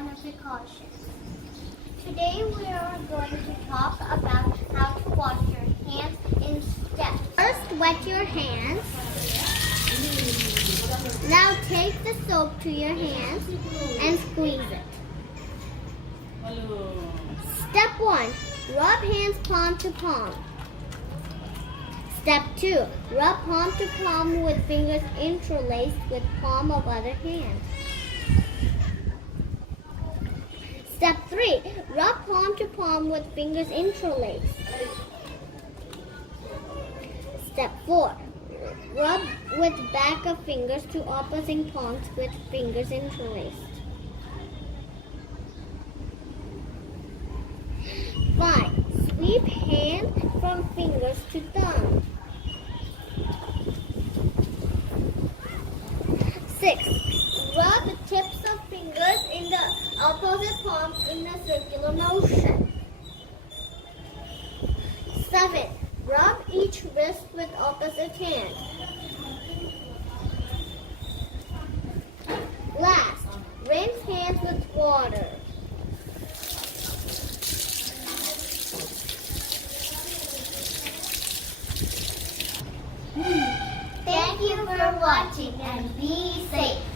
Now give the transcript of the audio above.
on a precaution. Today we are going to talk about how to wash your hands in steps. First, wet your hands. Now take the soap to your hands and squeeze it. Step 1. Rub hands palm to palm. Step 2. Rub palm to palm with fingers interlaced with palm of other hand. Step 3. Rub palm to palm with fingers interlaced. Step 4. Rub with back of fingers to opposing palms with fingers interlaced. 5. Sweep hand from fingers to thumb. 6. Rub the tips of fingers in the opposite palm in a circular motion. 7. Rub each wrist with opposite hand. Last, rinse hands with water. Thank you for watching and be safe.